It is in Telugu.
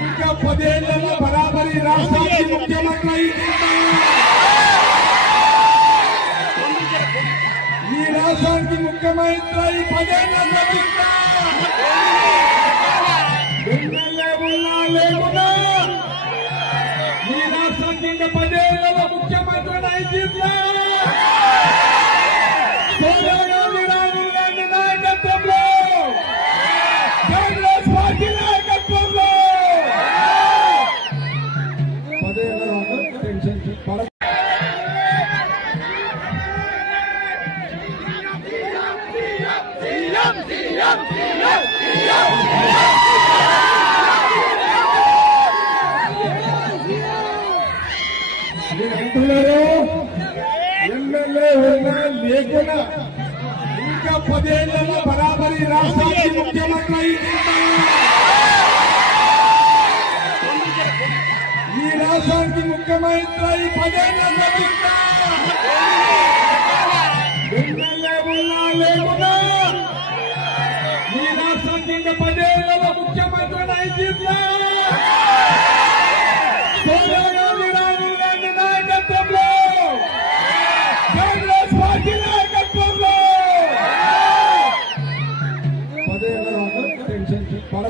ఇంకా పదేళ్ళలో బరాబరి రాష్ట్రానికి ముఖ్యమంత్రి ఈ రాష్ట్రానికి ముఖ్యమంత్రి పదేళ్ళ ముఖ్యమంత్రి సోనియా గాంధీ రాహుల్ గాంధీ నాయకత్వంలో కాంగ్రెస్ పార్టీ నాయకత్వంలో పదేళ్ళ టెన్షన్ పడ మీరు అంటున్నారు ఎమ్మెల్యే ఉన్నా లేకున్నా ఇంకా పదేళ్ళలో బరాబరి రాష్ట్రానికి ముఖ్యమంత్రి ఈ రాష్ట్రానికి ముఖ్యమంత్రి అయి పదేళ్ళలో ఎమ్మెల్యే ఉన్నా లేకున్నా ఈ రాష్ట్రానికి ఇంకా పదేళ్ళలో ముఖ్యమంత్రి అయితే para